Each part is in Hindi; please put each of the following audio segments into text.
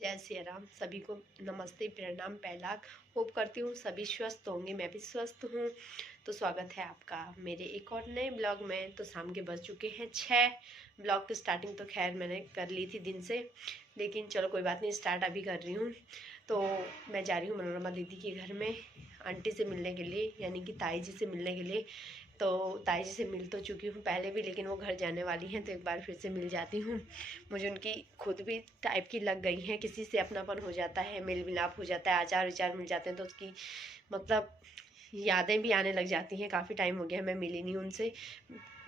जय सिया राम। सभी को नमस्ते, प्रणाम, पैलाक। होप करती हूँ सभी स्वस्थ होंगे, मैं भी स्वस्थ हूँ। तो स्वागत है आपका मेरे एक और नए ब्लॉग में। तो शाम के बज चुके हैं 6। ब्लॉग की स्टार्टिंग तो खैर मैंने कर ली थी दिन से, लेकिन चलो कोई बात नहीं, स्टार्ट अभी कर रही हूँ। तो मैं जा रही हूँ मनोरमा दीदी के घर में आंटी से मिलने के लिए, यानी कि ताई जी से मिलने के लिए। तो ताई जी से मिल तो चुकी हूँ पहले भी, लेकिन वो घर जाने वाली हैं तो एक बार फिर से मिल जाती हूँ। मुझे उनकी खुद भी टाइप की लग गई हैं, किसी से अपनापन हो जाता है, मेल मिलाप हो जाता है, आचार विचार मिल जाते हैं तो उसकी मतलब यादें भी आने लग जाती हैं। काफ़ी टाइम हो गया मैं मिली नहीं उनसे,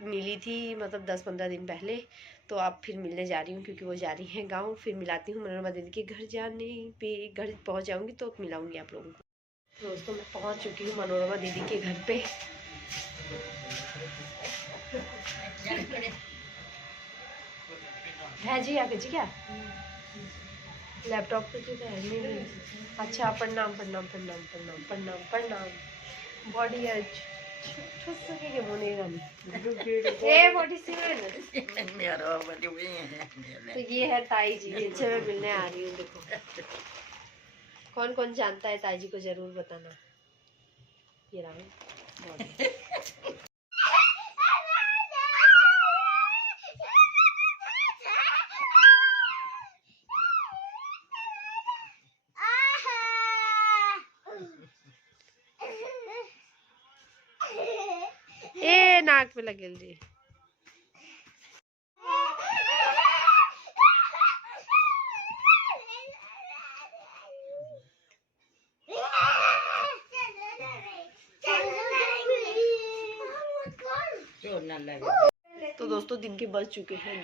मिली थी मतलब 10-15 दिन पहले। तो अब फिर मिलने जा रही हूँ क्योंकि वो जा रही हैं गाँव। फिर मिलाती हूँ मनोरमा दीदी के घर, जाने पे घर पहुँच जाऊँगी तो मिलाऊँगी आप लोगों को। दोस्तों मैं पहुँच चुकी हूँ मनोरमा दीदी के घर पे। है जी आगे जी क्या लैपटॉप पे तो है नहीं। अच्छा प्रणाम प्रणाम प्रणाम प्रणाम प्रणाम प्रणाम बॉडी आज ठुस के बोने गन ए बॉडी सीमेंट मेरा बड़ी हुई है। तो ये है ताई जी, इनसे मैं मिलने आ रही हूँ। देखो कौन कौन जानता है ताई जी को जरूर बताना। ये रहा बॉडी। ए नाक पे लगे जी। तो दोस्तों दिन के बज चुके हैं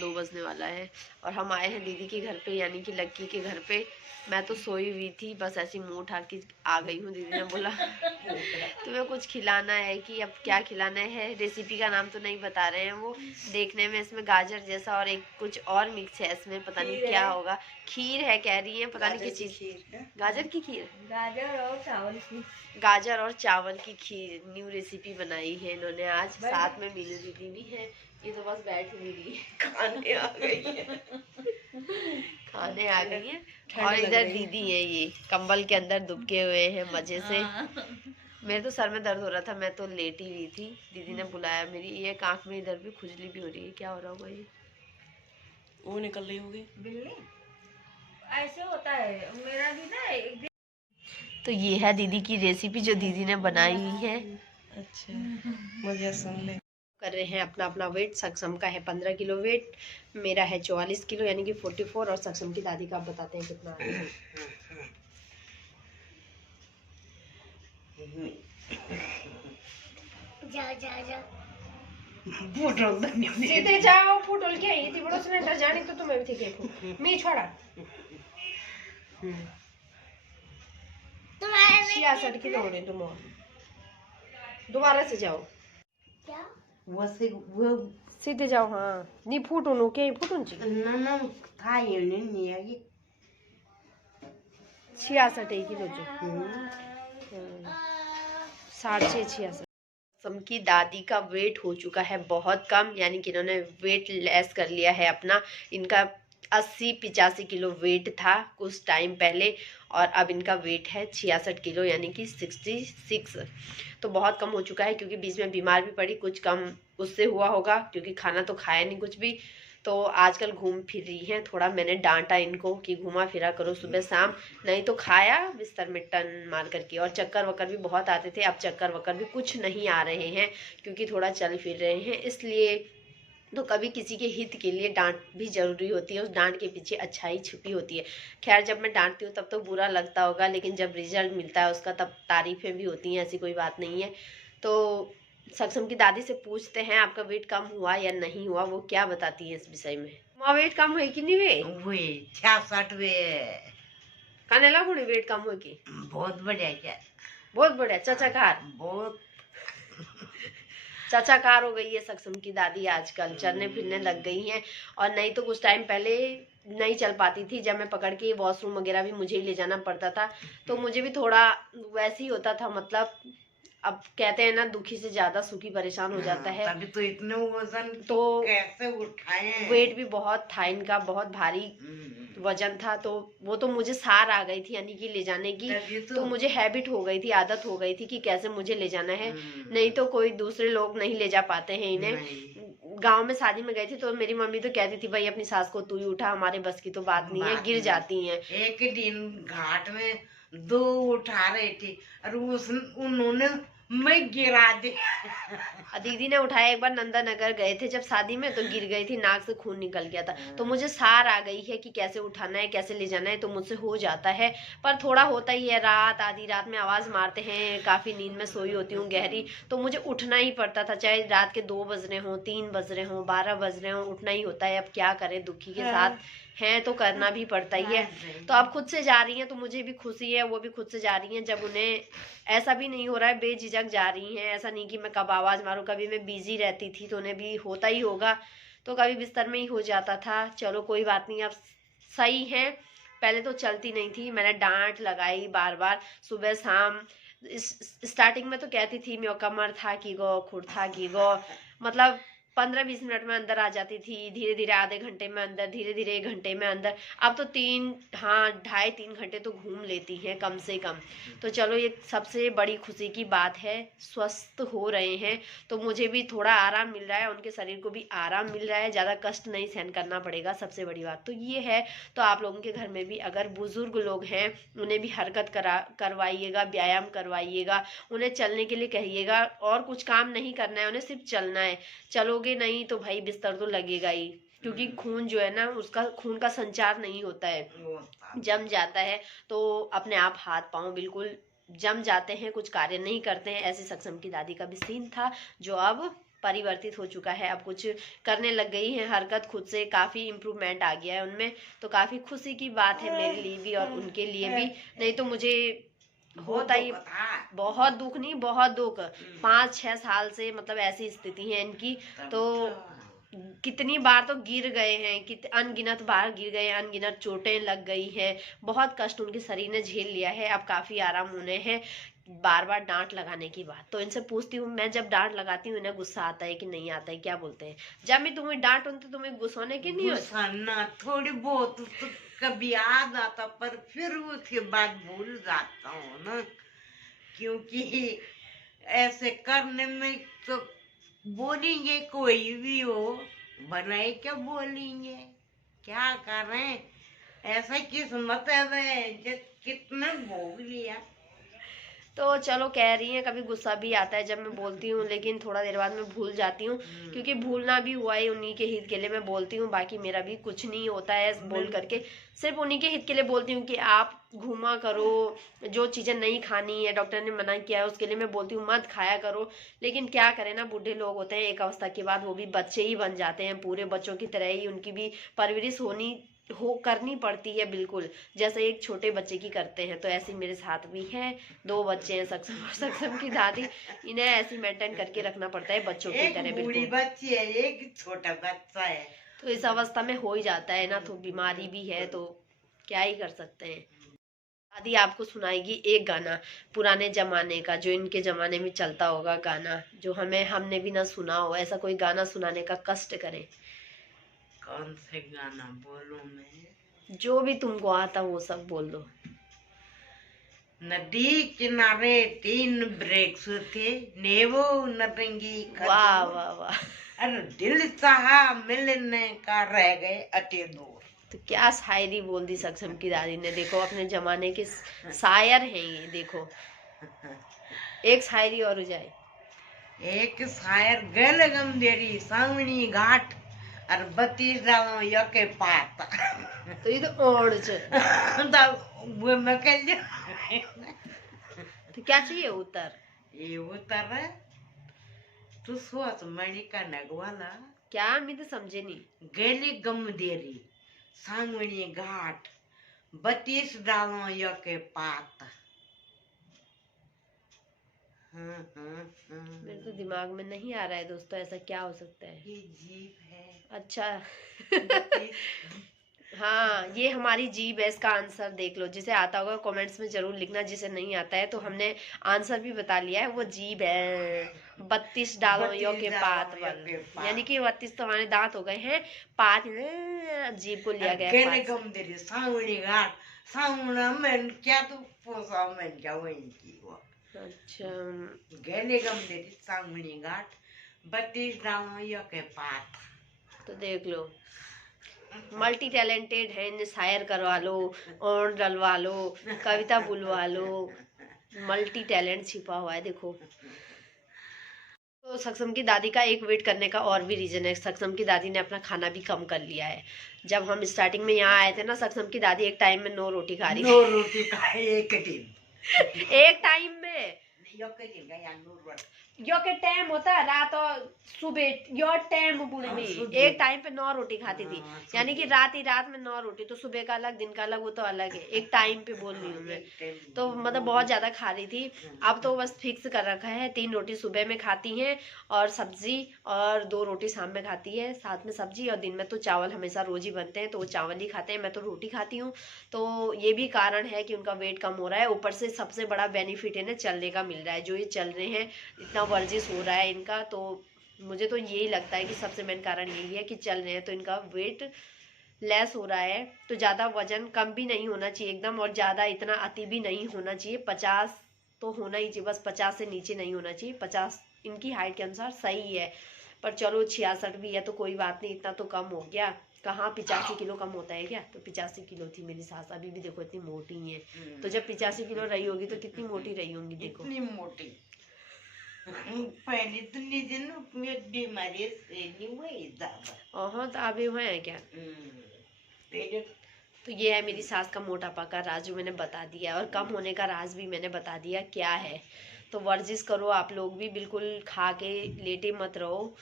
2 बजने वाला है और हम आए हैं दीदी के घर पे, यानी कि लक्की के घर पे। मैं तो सोई हुई थी, बस ऐसी मुंह उठा के आ गई हूँ। दीदी ने बोला तुम्हें कुछ खिलाना है, कि अब क्या खिलाना है, रेसिपी का नाम तो नहीं बता रहे हैं वो। देखने में इसमें गाजर जैसा और एक कुछ और मिक्स है इसमें, पता नहीं क्या होगा। खीर है कह रही है, पता नहीं किस चीज। गाजर की खीर, गाजर और चावल की खीर न्यू रेसिपी बनाई है इन्होंने आज। साथ में मीनू दीदी भी है। ये तो बस बैठ ही रही है, खाने आ गई है। खाने आ गई है। और इधर दीदी है, ये कंबल के अंदर दुबके हुए हैं मजे से। मेरे तो सर में दर्द हो रहा था, मैं तो लेटी हुई थी। दीदी ने बुलाया, मेरी ये आंख में इधर भी खुजली भी हो रही है। क्या हो रहा होगा ये, वो निकल रही होगी बिल्ली, ऐसे होता है मेरा भी ना एक दिन। तो ये है दीदी की रेसिपी जो दीदी ने बनाई हुई है। अच्छा मुझे सुन ले। कर रहे हैं अपना अपना वेट। सक्षम का है 15 किलो वेट, मेरा है 44 किलो यानी कि 44, और सक्षम की दादी का आप बताते हैं कितना है। जा जा जा सीधे जाओ, फुटोल क्या है इतनी बड़ो सिलेंडर जानी तो तुम्हें भी देखो मैं छोड़ा 66 किलो हो रहे तुम, और दोबारा से जाओ क्या वो सीधे जाओ। हाँ नी फुटो नो के फुटून ची ना ना खाई नहीं आगे 66 किलो जो 66.66। सम की दादी का वेट हो चुका है बहुत कम, यानी कि इन्होंने वेट लेस कर लिया है अपना। इनका 80-85 किलो वेट था कुछ टाइम पहले, और अब इनका वेट है 66 किलो यानी कि 66। तो बहुत कम हो चुका है, क्योंकि बीच में बीमार भी पड़ी, कुछ कम उससे हुआ होगा क्योंकि खाना तो खाया नहीं कुछ भी। तो आजकल घूम फिर रही हैं थोड़ा। मैंने डांटा इनको कि घुमा फिरा करो सुबह शाम, नहीं तो खाया बिस्तर में टन मार करके। और चक्कर वक्कर भी बहुत आते थे, अब चक्कर वक्कर भी कुछ नहीं आ रहे हैं क्योंकि थोड़ा चल फिर रहे हैं इसलिए। तो कभी किसी के हित के लिए डांट भी जरूरी होती है, उस डांट के पीछे अच्छाई छुपी होती है। खैर जब मैं डांटती हूँ तब तो बुरा लगता होगा, लेकिन जब रिजल्ट मिलता है उसका तब तारीफें भी होती हैं, ऐसी कोई बात नहीं है। तो सक्षम की दादी से पूछते हैं आपका वेट कम हुआ या नहीं हुआ, वो क्या बताती है इस विषय में। माँ वेट कम हुई कि नहीं हुए 66 वे कनेला बुढ़ी वेट कम हुई की बहुत बढ़िया क्या, बहुत बढ़िया चाचा कार, बहुत चाचाकार हो गई है सक्षम की दादी। आजकल चलने फिरने लग गई हैं, और नहीं तो कुछ टाइम पहले नहीं चल पाती थी। जब मैं पकड़ के वॉशरूम वगैरह भी मुझे ही ले जाना पड़ता था, तो मुझे भी थोड़ा वैसे ही होता था, मतलब अब कहते हैं ना, दुखी से ज्यादा सुखी परेशान हो जाता है। तभी तो इतने वजन तो कैसे उठाए, वेट भी बहुत था इनका, बहुत भारी वजन था। तो वो तो मुझे सार आ गई थी यानी कि ले जाने की। तो मुझे हैबिट हो गई थी, आदत हो गई थी कि कैसे मुझे ले जाना है। नहीं तो कोई दूसरे लोग नहीं ले जा पाते हैं इन्हें। गांव में शादी में गई थी तो मेरी मम्मी तो कहती थी भाई अपनी सास को तू ही उठा, हमारे बस की तो बात नहीं है, गिर जाती हैं। एक दिन घाट में 2 उठा रहे थे और उन्होंने मैं गिरा दी। दीदी ने उठाया, एक बार नंदानगर गए थे जब शादी में, तो गिर गई थी, नाक से खून निकल गया था। तो मुझे सार आ गई है कि कैसे उठाना है, कैसे ले जाना है, तो मुझसे हो जाता है। पर थोड़ा होता ही है, रात आधी रात में आवाज मारते हैं, काफी नींद में सोई होती हूँ गहरी, तो मुझे उठना ही पड़ता था, चाहे रात के 2 बज रहे हो, 3 बज रहे हो, 12 बज रहे हो, उठना ही होता है। अब क्या करें, दुखी के साथ हैं तो करना भी पड़ता ही है। तो अब खुद से जा रही हैं तो मुझे भी खुशी है, वो भी खुद से जा रही हैं। जब उन्हें ऐसा भी नहीं हो रहा है, बेझिझक जा रही हैं, ऐसा नहीं कि मैं कब आवाज मारूं। कभी मैं बिजी रहती थी तो उन्हें भी होता ही होगा, तो कभी बिस्तर में ही हो जाता था। चलो कोई बात नहीं, अब सही है। पहले तो चलती नहीं थी, मैंने डांट लगाई बार बार, सुबह शाम। स्टार्टिंग में तो कहती थी मैं कमर था कि गो, खुर था कि गो, मतलब 15-20 मिनट में अंदर आ जाती थी, धीरे धीरे आधे घंटे में अंदर, धीरे धीरे 1 घंटे में अंदर। अब तो 2.5-3 घंटे तो घूम लेती हैं कम से कम। तो चलो ये सबसे बड़ी खुशी की बात है, स्वस्थ हो रहे हैं तो मुझे भी थोड़ा आराम मिल रहा है, उनके शरीर को भी आराम मिल रहा है, ज़्यादा कष्ट नहीं सहन करना पड़ेगा। सबसे बड़ी बात तो ये है। तो आप लोगों के घर में भी अगर बुजुर्ग लोग हैं, उन्हें भी हरकत करवाइएगा, व्यायाम करवाइएगा, उन्हें चलने के लिए कहिएगा, और कुछ काम नहीं करना है, उन्हें सिर्फ चलना है। चलोगे नहीं तो भाई बिस्तर तो लगेगा ही, क्योंकि खून जो है ना, उसका खून का संचार नहीं होता है, जम जाता है। तो अपने आप हाथ पांव बिल्कुल जम जाते हैं, कुछ कार्य नहीं करते हैं। ऐसे सक्षम की दादी का भी सीन था, जो अब परिवर्तित हो चुका है, अब कुछ करने लग गई है हरकत खुद से, काफी इम्प्रूवमेंट आ गया है उनमें। तो काफी खुशी की बात है मेरे लिए भी और उनके लिए भी। नहीं तो मुझे होता ही बहुत दुख, नहीं बहुत दुख, 5-6 साल से मतलब ऐसी स्थिति है इनकी। तो कितनी बार तो गिर गए हैं, अनगिनत बार गिर गए, अनगिनत चोटें लग गई हैं, बहुत कष्ट उनके शरीर ने झेल लिया है। अब काफी आराम होने हैं। बार बार डांट लगाने की बात तो इनसे पूछती हूँ मैं, जब डांट लगाती हूँ इन्हें गुस्सा आता है कि नहीं आता है, क्या बोलते हैं? जब मैं तुम्हें डांट तो तुम्हें गुस्सा होने की नहीं होता? थोड़ी बहुत तो कभी याद आता, पर फिर उसके बाद भूल जाता हूँ ना, क्योंकि ऐसे करने में तो बोलेंगे, कोई भी हो बनाए क्या बोलेंगे, क्या करें, ऐसा किस्मत है वे, कितना भोग लिया। तो चलो कह रही हैं, कभी गुस्सा भी आता है जब मैं बोलती हूँ, लेकिन थोड़ा देर बाद मैं भूल जाती हूँ, क्योंकि भूलना भी हुआ है उन्हीं के हित के लिए मैं बोलती हूँ। बाकी मेरा भी कुछ नहीं होता है बोल करके, सिर्फ उन्हीं के हित के लिए बोलती हूँ कि आप घूमा करो, जो चीजें नहीं खानी है डॉक्टर ने मना किया है उसके लिए मैं बोलती हूँ मत खाया करो। लेकिन क्या करें ना, बूढ़े लोग होते हैं, एक अवस्था के बाद वो भी बच्चे ही बन जाते हैं, पूरे बच्चों की तरह ही उनकी भी परवरिश करनी पड़ती है, बिल्कुल जैसे एक छोटे बच्चे की करते हैं। तो ऐसे मेरे साथ भी है, 2 बच्चे हैं, सक्षम और सक्षम की दादी, इन्हें ऐसे मेंटेन करके रखना पड़ता है बच्चों की तरह, बिल्कुल। बच्ची है, एक छोटा बच्चा है, तो इस अवस्था में हो ही जाता है ना, तो बीमारी भी है, तो क्या ही कर सकते हैं। दादी आपको सुनाएगी एक गाना पुराने जमाने का, जो इनके जमाने में चलता होगा गाना, जो हमने भी ना सुना हो। ऐसा कोई गाना सुनाने का कष्ट करें। कौन से गाना बोलूं मैं? जो भी तुमको आता वो सब बोल दो। नदी किनारे 3 वृक्ष थे, नेवो नरंगी खजूर। वाह वाह वाह। अरे दिल चाहा मिलने का, रह गए अटे दूर। तो क्या शायरी बोल दी सक्षम की दादी ने, देखो अपने जमाने के शायर हैं ये, देखो एक शायरी और हो जाए। एक शायर गल गमदेरी सांगनी घाट और 32 डालों यके पात। तो ये तो ओढ़ वो मैं कह तो क्या चाहिए उत्तर? ये उत्तर है तू सोच मणि का नगवाला। क्या मैं तो समझे नहीं। गली गमदेरी सांगनी घाट 32 डालों यके पात। मेरे तो दिमाग में नहीं आ रहा है दोस्तों, ऐसा क्या हो सकता है? ये जीव है। अच्छा। हाँ, ये हमारी जीभ है, इसका आंसर देख लो। जिसे आता होगा कमेंट्स में जरूर लिखना, जिसे नहीं आता है तो हमने आंसर भी बता लिया है, वो जीभ है। 32 डालो यो के पात बल, यानी कि 32 तो हमारे दांत हो गए हैं, पात जीभ को लिया गया है गेले पात से। गमदरी सावणी घाट सावणा मन क्या तू पोसा मन क्या वही वो अच्छा, गेले गमदरी सावणी घाट 32 डालो यो के पात। तो देख लो, मल्टी टैलेंटेड है, इन्हें शायर करवा लो और डलवा लो, कविता बुलवा लो, मल्टी टैलेंट छिपा हुआ है देखो। तो सक्षम की दादी का एक वेट करने का और भी रीजन है, सक्षम की दादी ने अपना खाना भी कम कर लिया है। जब हम स्टार्टिंग में यहाँ आए थे ना, सक्षम की दादी एक टाइम में 9 रोटी खा रही थी। 9 रोटी खाए एक दिन एक टाइम में यो के टाइम होता है रात और सुबह, यो टाइम बुढ़ी में एक टाइम पे 9 रोटी खाती थी, यानी कि रात ही रात में 9 रोटी। तो सुबह का अलग, दिन का अलग, वो तो अलग है, एक टाइम पे बोल रही हूँ मैं। तो मतलब बहुत ज्यादा खा रही थी। अब तो बस फिक्स कर रखा है, 3 रोटी सुबह में खाती हैं और सब्जी, और 2 रोटी शाम में खाती है साथ में सब्जी, और दिन में तो चावल हमेशा रोज ही बनते हैं तो वो चावल ही खाते हैं, मैं तो रोटी खाती हूँ। तो ये भी कारण है कि उनका वेट कम हो रहा है। ऊपर से सबसे बड़ा बेनिफिट इन्हें चलने का मिल रहा है, जो ये चल रहे हैं, इतना वर्जिश हो रहा है इनका। तो मुझे तो यही लगता है कि सबसे मेन कारण यही है कि चल रहे हैं तो इनका वेट लेस हो रहा है। तो ज़्यादा वजन कम भी नहीं होना चाहिए एकदम, और ज़्यादा इतना अति भी नहीं होना चाहिए। 50 तो होना ही चाहिए, बस 50 से नीचे नहीं होना चाहिए। 50 इनकी हाइट के अनुसार सही है, पर चलो 66 भी है तो कोई बात नहीं, इतना तो कम हो गया। कहाँ 85 किलो कम होता है क्या? तो 85 किलो थी मेरी सास, अभी भी देखो इतनी मोटी है। तो जब 85 किलो रही होगी तो कितनी मोटी रही होंगी देखो। इतनी मोटी पहले तो निजन बीमारी से नहीं हुई ज्यादा। ओह, तो अभी हुए हैं क्या? पहले तो ये है मेरी सास का मोटापा का राज, जो मैंने बता दिया, और कम होने का राज भी मैंने बता दिया क्या है। तो वर्जिश करो आप लोग भी, बिल्कुल खा के लेटे मत रहो।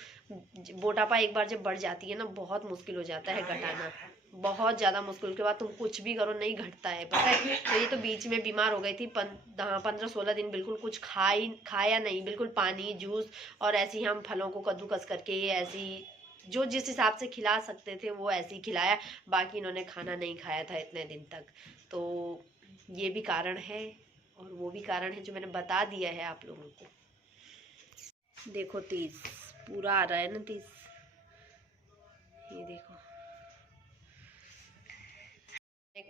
मोटापा एक बार जब बढ़ जाती है ना, बहुत मुश्किल हो जाता है घटाना, बहुत ज़्यादा मुश्किल। के बाद तुम कुछ भी करो नहीं घटता है, पता है। तो ये तो बीच में बीमार हो गई थी, 15-16 दिन बिल्कुल कुछ खाया नहीं, बिल्कुल पानी जूस और ऐसे ही हम फलों को कद्दूकस करके ऐसी जो जिस हिसाब से खिला सकते थे वो ऐसे ही खिलाया। बाकी इन्होंने खाना नहीं खाया था इतने दिन तक। तो ये भी कारण है, और वो भी कारण है जो मैंने बता दिया है आप लोगों को। देखो 30 पूरा आ रहा है ना, 30, ये देखो।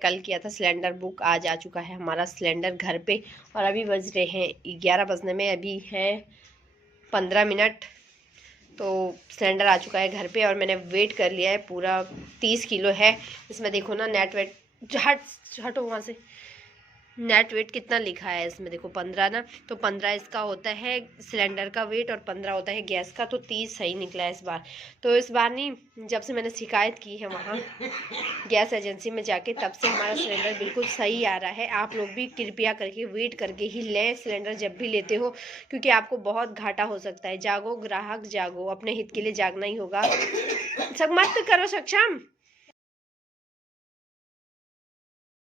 कल किया था सिलेंडर बुक, आज आ चुका है हमारा सिलेंडर घर पे, और अभी बज रहे हैं 11 बजने में अभी हैं 15 मिनट। तो सिलेंडर आ चुका है घर पे, और मैंने वेट कर लिया है पूरा 30 किलो है। इसमें देखो ना नेट वेट, हटो वहाँ से, नेट वेट कितना लिखा है इसमें देखो, 15 ना। तो 15 इसका होता है सिलेंडर का वेट, और 15 होता है गैस का। तो 30 सही निकला है इस बार। तो इस बार नहीं, जब से मैंने शिकायत की है वहाँ गैस एजेंसी में जाके, तब से हमारा सिलेंडर बिल्कुल सही आ रहा है। आप लोग भी कृपया करके वेट करके ही लें सिलेंडर जब भी लेते हो, क्योंकि आपको बहुत घाटा हो सकता है। जागो ग्राहक जागो, अपने हित के लिए जागना ही होगा। सब मत करो सक्षम।